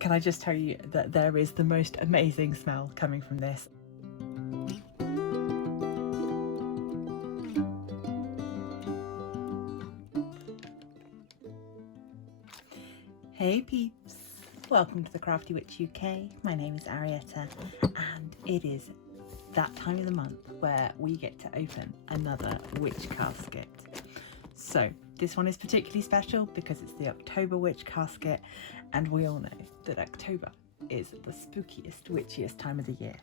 can I just tell you that there is the most amazing smell coming from this. Hey peeps, welcome to the Crafty Witch UK. My name is Arietta and it is that time of the month where we get to open another witch casket. So this one is particularly special because it's the October witch casket, and we all know that October is the spookiest, witchiest time of the year.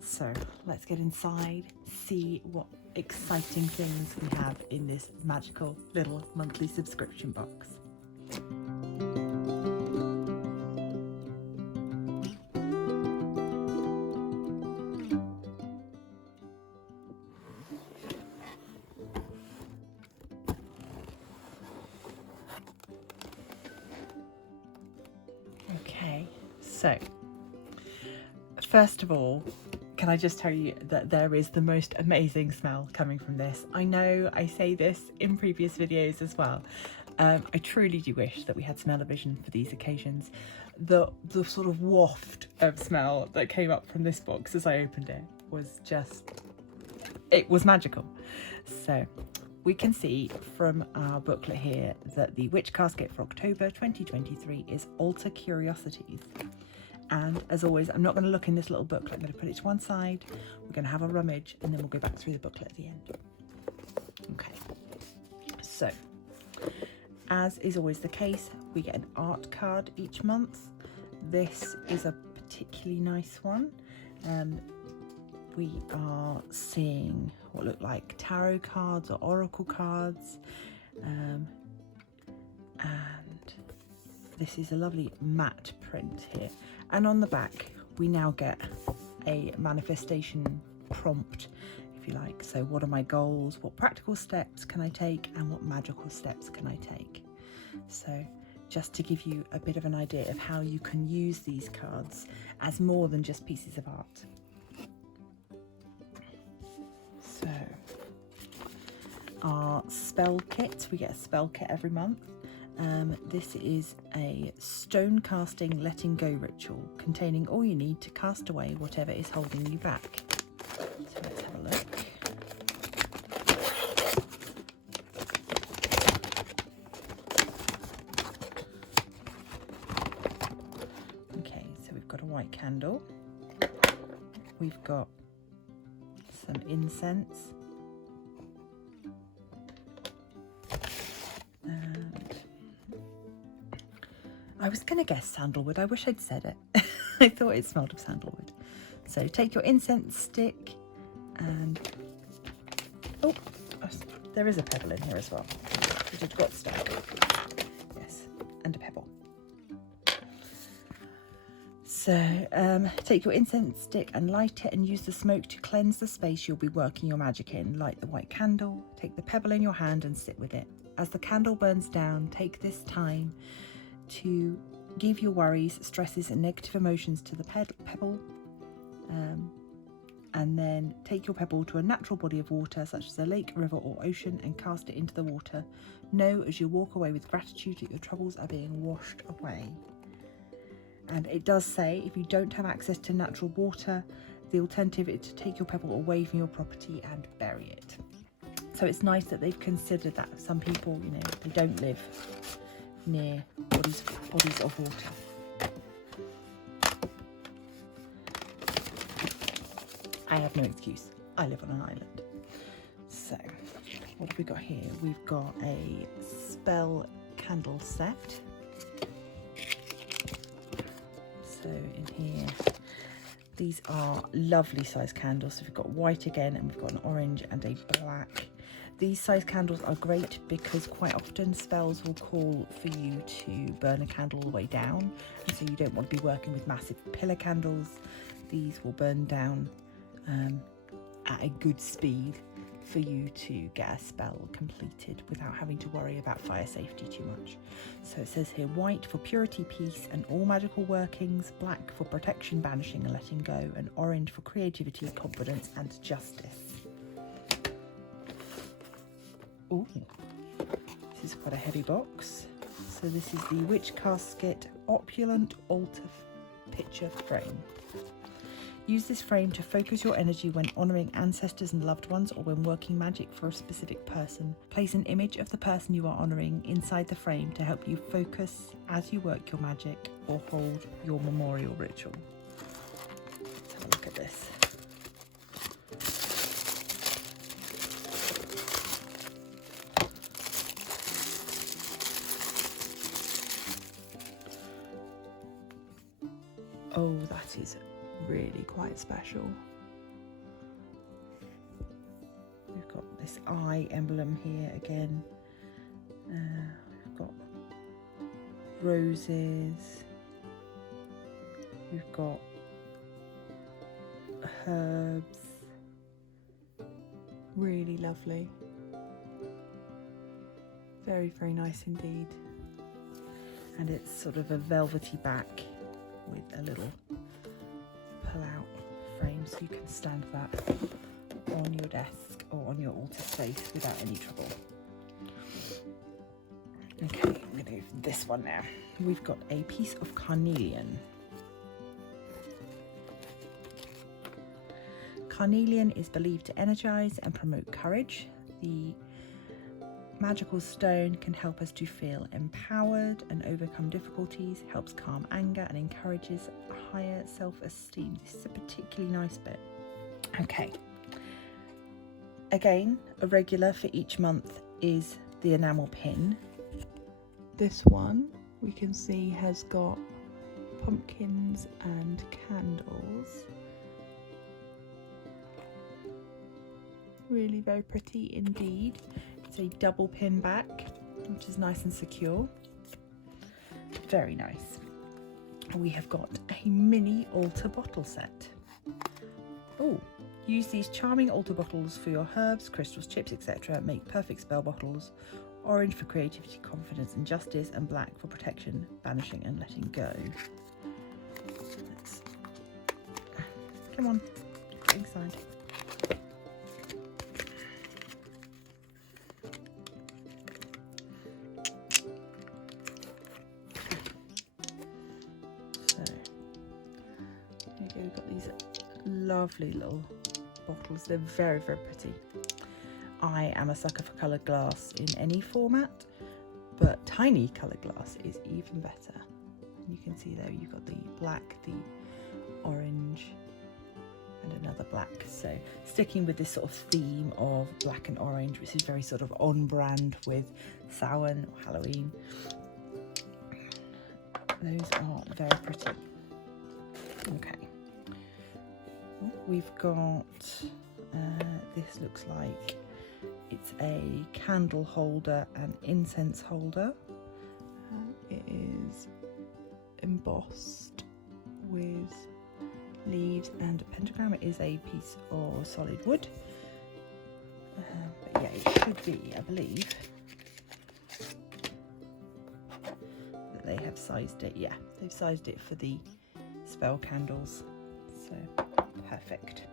So let's get inside, see what exciting things we have in this magical little monthly subscription box. Okay, so first of all, can I just tell you that there is the most amazing smell coming from this. I know I say this in previous videos as well. I truly do wish that we had smell-o-vision for these occasions. The sort of waft of smell that came up from this box as I opened it was just, it was magical. So we can see from our booklet here that the witch casket for October 2023 is Altar Curiosities. And as always, I'm not going to look in this little booklet. I'm going to put it to one side. We're going to have a rummage and then we'll go back through the booklet at the end. Okay, so as is always the case, we get an art card each month. This is a particularly nice one. We are seeing what look like tarot cards or oracle cards, and this is a lovely matte print here, and on the back we now get a manifestation prompt, if you like. So what are my goals, what practical steps can I take, and what magical steps can I take? So just to give you a bit of an idea of how you can use these cards as more than just pieces of art. So our spell kit, we get a spell kit every month. This is a stone casting letting go ritual containing all you need to cast away whatever is holding you back. So let's have a look. Okay, so we've got a white candle, we've got some incense, and I was going to guess sandalwood. I wish I'd said it. I thought it smelled of sandalwood. So take your incense stick and, oh, there is a pebble in here as well, which I've got stuck. Yes, and a pebble. So take your incense stick and light it and use the smoke to cleanse the space you'll be working your magic in. Light the white candle, take the pebble in your hand and sit with it. As the candle burns down, take this time to give your worries, stresses and negative emotions to the pebble, and then take your pebble to a natural body of water such as a lake, river or ocean and cast it into the water. Know as you walk away with gratitude that your troubles are being washed away. And it does say if you don't have access to natural water, the alternative is to take your pebble away from your property and bury it. So it's nice that they've considered that. Some people, you know, they don't live near bodies of water. I have no excuse. I live on an island. So what have we got here? We've got a spell candle set. So in here, these are lovely size candles. So we've got white again, and we've got an orange and a black. These size candles are great because quite often spells will call for you to burn a candle all the way down, and so you don't want to be working with massive pillar candles. These will burn down at a good speed for you to get a spell completed without having to worry about fire safety too much. So it says here white for purity, peace and all magical workings, black for protection, banishing and letting go, and orange for creativity, confidence and justice. Ooh, this is quite a heavy box. So this is the Witch Casket Opulent Altar Picture Frame. Use this frame to focus your energy when honouring ancestors and loved ones, or when working magic for a specific person. Place an image of the person you are honouring inside the frame to help you focus as you work your magic or hold your memorial ritual. Let's have a look at this. Oh, that is really quite special. We've got this eye emblem here again. We've got roses. We've got herbs. Really lovely. Very, very nice indeed. And it's sort of a velvety back with a little pull-out frame, so you can stand that on your desk or on your altar space without any trouble. Okay, I'm going to go for this one now. We've got a piece of carnelian. Carnelian is believed to energize and promote courage. The magical stone can help us to feel empowered and overcome difficulties, helps calm anger and encourages a higher self-esteem. This is a particularly nice bit. Okay. Again, a regular for each month is the enamel pin. This one we can see has got pumpkins and candles. Really very pretty indeed. It's a double pin back, which is nice and secure. Very nice. We have got a mini altar bottle set. Oh, use these charming altar bottles for your herbs, crystals, chips, etc. Make perfect spell bottles. Orange for creativity, confidence and justice, and black for protection, banishing and letting go. Come on, get inside. We've got these lovely little bottles. They're very, very pretty. I am a sucker for coloured glass in any format, but tiny coloured glass is even better. You can see there you've got the black, the orange and another black. So sticking with this sort of theme of black and orange, which is very sort of on brand with Samhain or Halloween. Those are very pretty. Okay. We've got, this looks like it's a candle holder and incense holder. It is embossed with leaves and a pentagram. It is a piece of solid wood. But yeah, it should be, I believe, that they have sized it. Yeah, they've sized it for the spell candles. So perfect.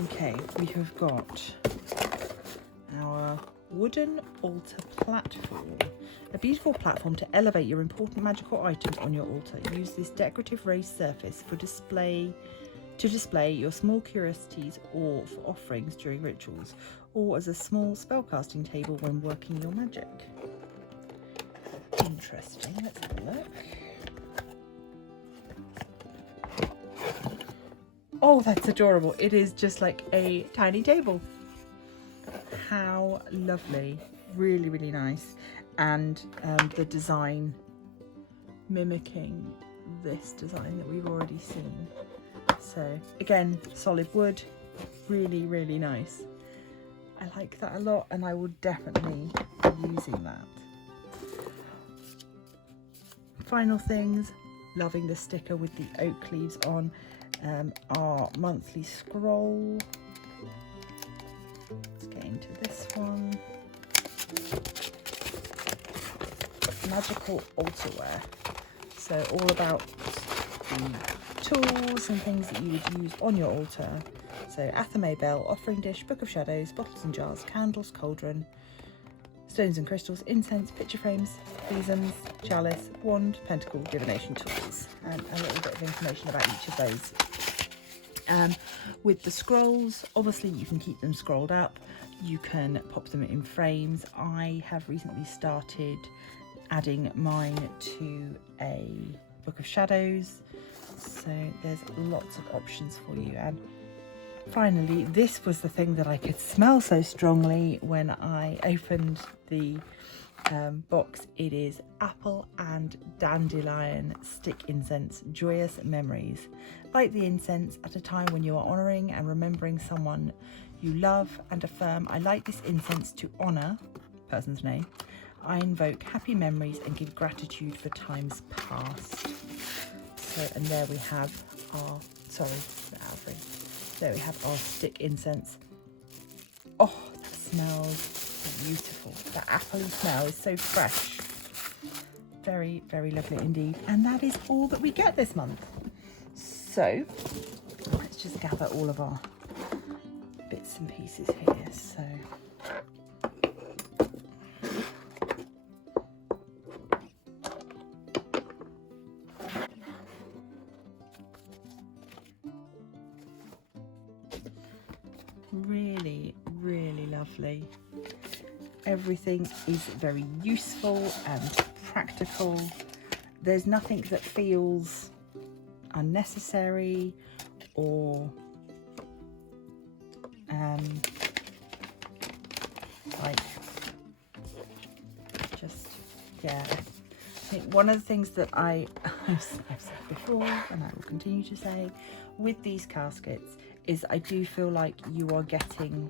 Okay, we have got our wooden altar platform. A beautiful platform to elevate your important magical items on your altar. Use this decorative raised surface to display your small curiosities or for offerings during rituals, or as a small spellcasting table when working your magic. Interesting, let's have a look. Oh, that's adorable. It is just like a tiny table. How lovely. Really, really nice. And the design mimicking this design that we've already seen. So again, solid wood, really, really nice. I like that a lot, and I will definitely be using that. Final things, loving the sticker with the oak leaves on. Our monthly scroll. Let's get into this one. Magical altarware. So all about the tools and things that you would use on your altar. So Athame bell, offering dish, book of shadows, bottles and jars, candles, cauldron, stones and crystals, incense, picture frames, besoms, chalice, wand, pentacle, divination tools, and a little bit of information about each of those. With the scrolls, obviously you can keep them scrolled up, you can pop them in frames. I have recently started adding mine to a book of shadows, so there's lots of options for you. And finally, this was the thing that I could smell so strongly when I opened the box. It is apple and dandelion stick incense, joyous memories. Light the incense at a time when you are honouring and remembering someone you love and affirm. I light this incense to honour person's name. I invoke happy memories and give gratitude for times past. So, and there we have our, there we have our stick incense. Oh, that smells beautiful. That appley smell is so fresh. Very, very lovely indeed. And that is all that we get this month. So let's just gather all of our bits and pieces here. So really, really lovely. Everything is very useful and practical. There's nothing that feels unnecessary or like just, yeah. I think one of the things that I've said before, and I will continue to say with these caskets, is I do feel like you are getting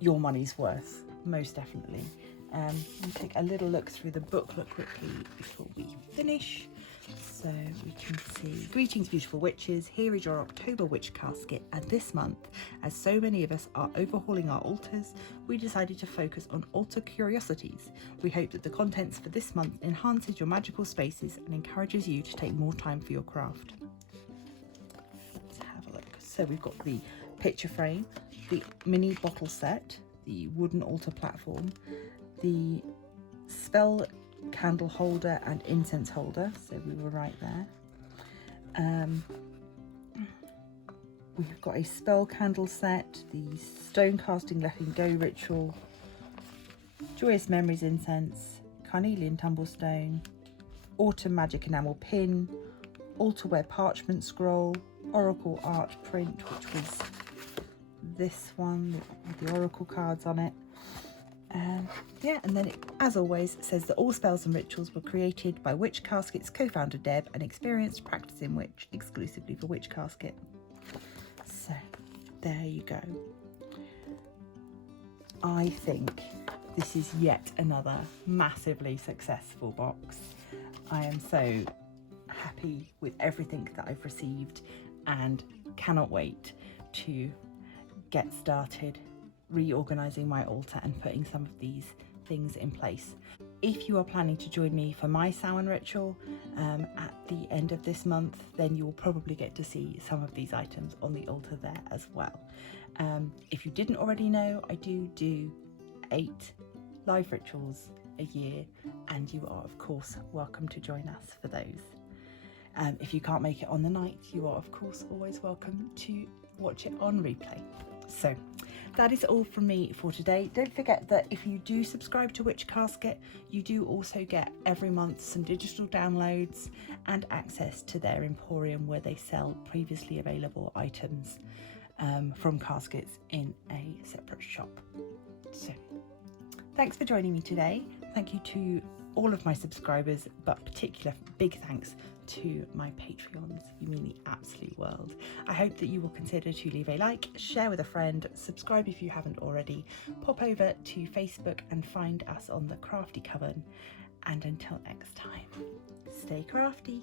your money's worth, most definitely. We'll take a little look through the booklet quickly before we finish. So we can see, greetings beautiful witches, here is your October witch casket, and this month, as so many of us are overhauling our altars, we decided to focus on altar curiosities. We hope that the contents for this month enhances your magical spaces and encourages you to take more time for your craft. Let's have a look. So we've got the picture frame, the mini bottle set, the wooden altar platform, the spell candle holder and incense holder, so we were right there. We've got a spell candle set, the stone casting letting go ritual, joyous memories incense, carnelian tumblestone, autumn magic enamel pin, altarware parchment scroll, oracle art print, which was this one with the oracle cards on it. Yeah, and then it, as always, says that all spells and rituals were created by Witch Casket's co-founder Deb, an experienced practicing witch exclusively for Witch Casket. So there you go. I think this is yet another massively successful box. I am so happy with everything that I've received and cannot wait to get started reorganizing my altar and putting some of these things in place. If you are planning to join me for my Samhain ritual at the end of this month, then you will probably get to see some of these items on the altar there as well. If you didn't already know, I do 8 live rituals a year, and you are of course welcome to join us for those. If you can't make it on the night, you are of course always welcome to watch it on replay. So that is all from me for today. Don't forget that if you do subscribe to Witch Casket, you do also get every month some digital downloads and access to their emporium where they sell previously available items from caskets in a separate shop. So thanks for joining me today. Thank you to all of my subscribers, but particular big thanks to my Patreons. You mean the absolute world. I hope that you will consider to leave a like, share with a friend, subscribe if you haven't already, pop over to Facebook and find us on the Crafty Coven, and until next time, stay crafty.